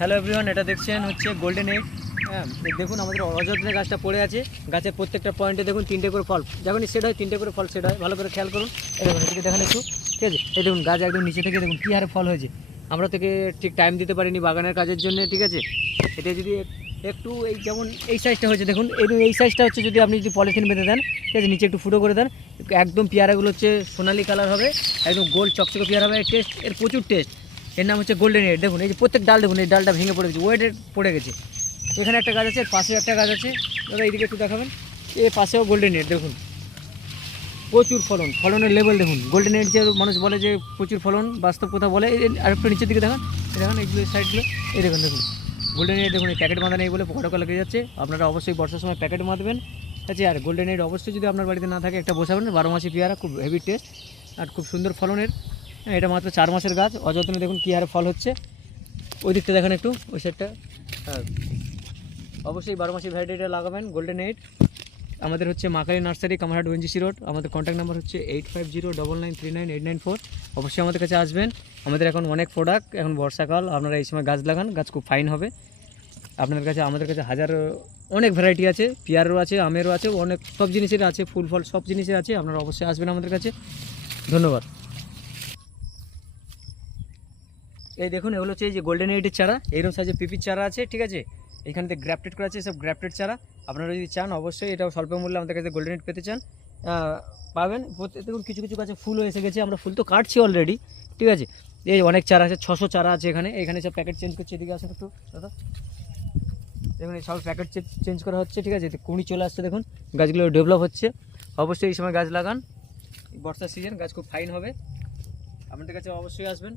Hello everyone, এটা দেখছেন হচ্ছে গোল্ডেন এইট। হ্যাঁ, দেখুন আমাদের অযত্নে গাছটা পড়ে আছে। গাছের প্রত্যেকটা পয়েন্টে দেখুন 3টে করে ফল, যখনই সেট হয় 3টে করে ফল সেট হয়। ভালো করে খেয়াল করুন, এই দেখুন এদিকে দেখেন একটু, ঠিক আছে। এই দেখুন গাছ একদম নিচে থেকে দেখুন কী হারে ফল হয়েছে। আমরা থেকে ঠিক টাইম দিতে পারিনি বাগানের কাজের জন্য, ঠিক আছে। এটা যদি একটু এই যেমন এই সাইজটা হয়েছে দেখুন, এই সাইজটা হচ্ছে যদি আপনি যদি পলিথিন বেঁধে দেন, ঠিক আছে, নিচে একটু ফুটো করে দেন, একদম পেয়ারাগুলো হচ্ছে সোনালি কালার হবে, একদম গোল চকচকে পেয়ারা হবে। টেস্ট এর প্রচুর টেস্ট। এর নাম হচ্ছে গোল্ডেন এইট। দেখুন এই যে প্রত্যেক ডাল দেখুন, এই ডালটা ভেঙে পড়ে গেছে, ওয়েটে পড়ে গেছে। এখানে একটা গাছ আছে, পাশে একটা গাছ আছে, দাদা এইদিকে একটু দেখাবেন। এর পাশেও গোল্ডেন এইট দেখুন, প্রচুর ফলন, ফলনের লেভেল দেখুন। গোল্ডেন এইট যে মানুষ বলে যে প্রচুর ফলন, বাস্তব কথা বলে। আর একটু নিচের দিকে দেখান, এই দেখুন এইগুলো সাইডগুলো, এই দেখুন দেখুন গোল্ডেন এইট দেখুন। এই প্যাকেট বাঁধা নেই বলে পোকা টোকা লেগে যাচ্ছে। আপনারা অবশ্যই বর্ষার সময় প্যাকেট বাঁধবেন, ঠিক আছে। আর গোল্ডেন এইট অবশ্যই যদি আপনার বাড়িতে না থাকে একটা বসাবেন। 12 মাসি পেয়ারা, খুব হেভি টেস্ট আর খুব সুন্দর ফলনের। হ্যাঁ, এটা মাত্র 4 মাসের গাছ, অযত্নে দেখুন কী হারে ফল হচ্ছে। ওই দিকটা দেখেন একটু, ওই সাইডটা। হ্যাঁ, অবশ্যই 12 মাসি ভ্যারাইটিটা লাগাবেন গোল্ডেন এইট। আমাদের হচ্ছে Makali nursery, Kamarhat ONGC road. আমাদের কন্ট্যাক্ট নাম্বার হচ্ছে 8509939894। অবশ্যই আমাদের কাছে আসবেন। আমাদের এখন অনেক প্রোডাক্ট, এখন বর্ষাকাল, আপনারা এই সময় গাছ লাগান, গাছ খুব ফাইন হবে আপনাদের কাছে। আমাদের কাছে অনেক ভ্যারাইটি আছে, পেয়ারেরও আছে, আমেরও আছে, অনেক সব জিনিসের আছে, ফুল ফল সব জিনিসের আছে। আপনারা অবশ্যই আসবেন আমাদের কাছে। ধন্যবাদ। এই দেখুন এগুলো হচ্ছে এই যে গোল্ডেন এইটের চারা, এইরকম সাইজে পিপির চারা আছে, ঠিক আছে। এখানে গ্রাফটেড করা আছে, সব গ্রাফটেড চারা। আপনারা যদি চান অবশ্যই এটাও স্বল্প মূল্যে আমাদের কাছে গোল্ডেন এইট পেতে চান, পাবেন। দেখুন কিছু কিছু গাছে ফুলও এসে গেছে, আমরা ফুল তো কাটছি অলরেডি, ঠিক আছে। এই অনেক চারা আছে, 600 চারা আছে এখানে। এখানে সব প্যাকেট চেঞ্জ করছে, এদিকে আসেন একটু দাদা। দেখুন এই সব প্যাকেট চেঞ্জ করা হচ্ছে, ঠিক আছে। কুঁড়ি চলে আসছে দেখুন, গাছগুলো ডেভেলপ হচ্ছে। অবশ্যই এই সময় গাছ লাগান, বর্ষার সিজন, গাছ খুব ফাইন হবে। আপনাদের কাছে অবশ্যই আসবেন।